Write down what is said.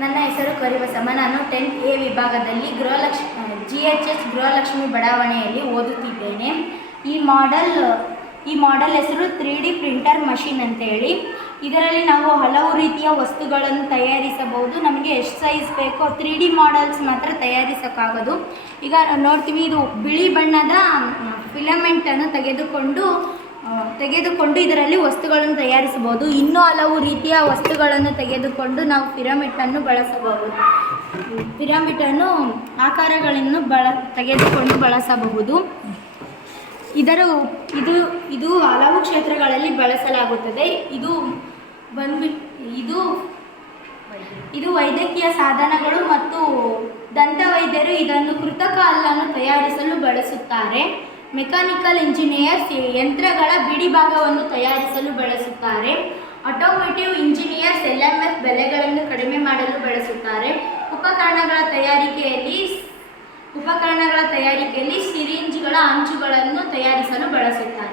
ನನ್ನ ಹೆಸರು ಕರಿಬಸಮ್ಮ. ನಾನು 10th A ವಿಭಾಗದಲ್ಲಿ GHS ಗೃಹಲಕ್ಷ್ಮಿ ಬಡಾವಣೆಯಲ್ಲಿ ಓದುತ್ತಿದ್ದೇನೆ. ಈ ಮಾಡೆಲ್ ಹೆಸರು 3D ಪ್ರಿಂಟರ್ ಮಷಿನ್ ಅಂತೇಳಿ. ಇದರಲ್ಲಿ ನಾವು ಹಲವು ರೀತಿಯ ವಸ್ತುಗಳನ್ನು ತಯಾರಿಸಬಹುದು. ನಮಗೆ ಎಷ್ಟು ಸೈಜ್ ಬೇಕೋ 3D ಮಾಡೆಲ್ಸ್ ಮಾತ್ರ ತಯಾರಿಸೋಕ್ಕಾಗೋದು. ಈಗ ನೋಡ್ತೀವಿ, ಇದು ಬಿಳಿ ಬಣ್ಣದ ಫಿಲಮೆಂಟನ್ನು ತೆಗೆದುಕೊಂಡು ಇದರಲ್ಲಿ ವಸ್ತುಗಳನ್ನು ತಯಾರಿಸಬಹುದು. ಇನ್ನೂ ಹಲವು ರೀತಿಯ ವಸ್ತುಗಳನ್ನು ತೆಗೆದುಕೊಂಡು ನಾವು ಪಿರಮಿಡನ್ನು ಬಳಸಬಹುದು. ಪಿರಮಿಡನ್ನು ಆಕಾರಗಳನ್ನು ತೆಗೆದುಕೊಂಡು ಬಳಸಬಹುದು. ಇದು ಹಲವು ಕ್ಷೇತ್ರಗಳಲ್ಲಿ ಬಳಸಲಾಗುತ್ತದೆ. ಇದು ವೈದ್ಯಕೀಯ ಸಾಧನಗಳು ಮತ್ತು ದಂತವೈದ್ಯರು ಇದನ್ನು ಕೃತಕ ಹಲ್ಲನ್ನು ತಯಾರಿಸಲು ಬಳಸುತ್ತಾರೆ. ಮೆಕ್ಯಾನಿಕಲ್ ಇಂಜಿನಿಯರ್ಸ್ ಯಂತ್ರಗಳ ಬಿಡಿ ಭಾಗವನ್ನು ತಯಾರಿಸಲು ಬಳಸುತ್ತಾರೆ. ಆಟೋಮೋಟಿವ್ ಇಂಜಿನಿಯರ್ಸ್ LMF ಬೆಲೆಗಳನ್ನು ಕಡಿಮೆ ಮಾಡಲು ಬಳಸುತ್ತಾರೆ. ಉಪಕರಣಗಳ ತಯಾರಿಕೆಯಲ್ಲಿ ಸಿರಿಂಜ್ಗಳ ಅಂಚುಗಳನ್ನು ತಯಾರಿಸಲು ಬಳಸುತ್ತಾರೆ.